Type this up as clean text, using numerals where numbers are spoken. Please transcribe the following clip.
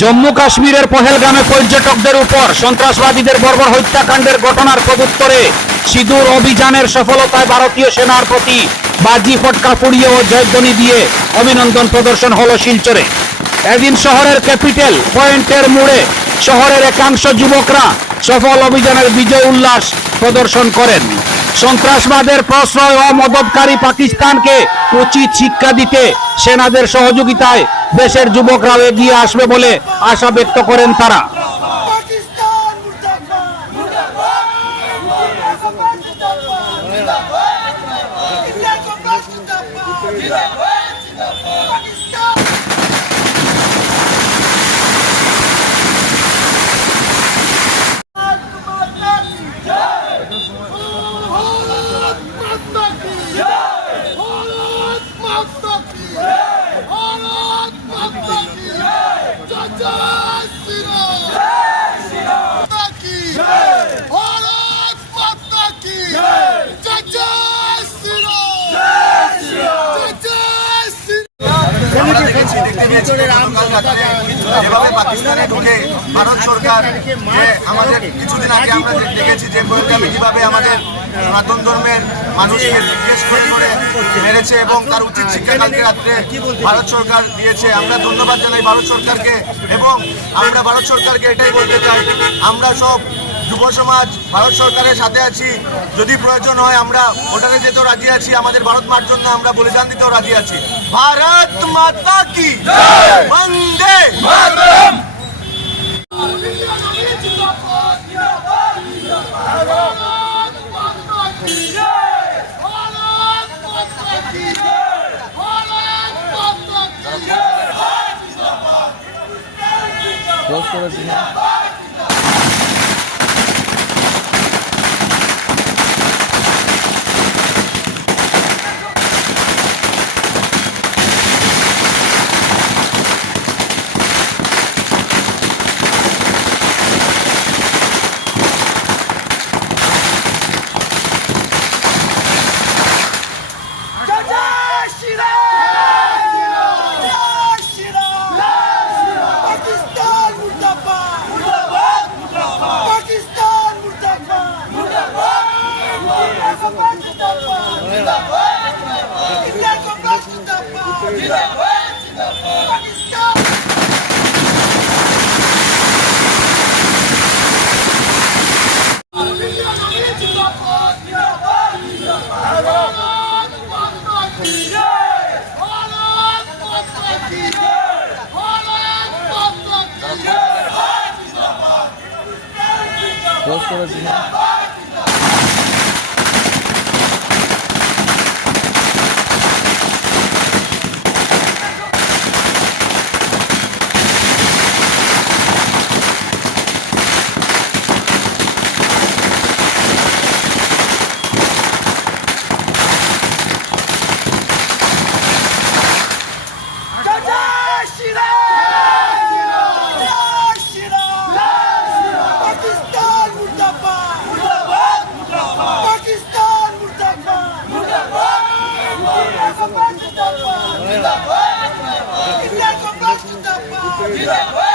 জম্মু কাশ্মীরের পহেলগামে পর্যটকদের উপর সন্ত্রাসবাদীদের বর্বর হত্যাকাণ্ডের ঘটনার প্রত্যুত্তরে সিঁদুর অভিযানের সফলতায় ভারতীয় সেনার প্রতি বাজি ফটকা ফুরিয়ে ও জয়ধ্বনি দিয়ে অভিনন্দন প্রদর্শন হলো শিলচরে। এদিন শহরের ক্যাপিটাল পয়েন্টের মোড়ে শহরের একাংশ যুবকরা সফল অভিযানের বিজয় উল্লাস প্রদর্শন করেন। সন্ত্রাসবাদের প্রশ্রয় ও মদতকারী পাকিস্তানকে উচিত শিক্ষা দিতে সেনাদের সহযোগিতায় দেশের যুবকরাও এগিয়ে আসবে বলে আশা ব্যক্ত করেন তারা। যেভাবে পাকিস্তানে ঢুকে ভারত সরকার যে আমাদের কিছুদিন আগে আমরা দেখেছি যে পহেলগামে কিভাবে আমাদের সনাতন ধর্মের মানুষকে জিজ্ঞেস করে মেরেছে এবং তার উচিত শিক্ষা কালকে রাত্রে ভারত সরকার দিয়েছে। আমরা ধন্যবাদ জানাই ভারত সরকারকে এবং আমরা ভারত সরকারকে এটাই বলতে চাই, আমরা সব যুব সমাজ ভারত সরকারের সাথে আছি। যদি প্রয়োজন হয় আমরা ভোটারে যেতেও রাজি আছি, আমাদের ভারত মার জন্য আমরা বলিদান দিতেও রাজি আছি। ভারত মাতা কি জয়, বন্দে মাতরম। Zindabad!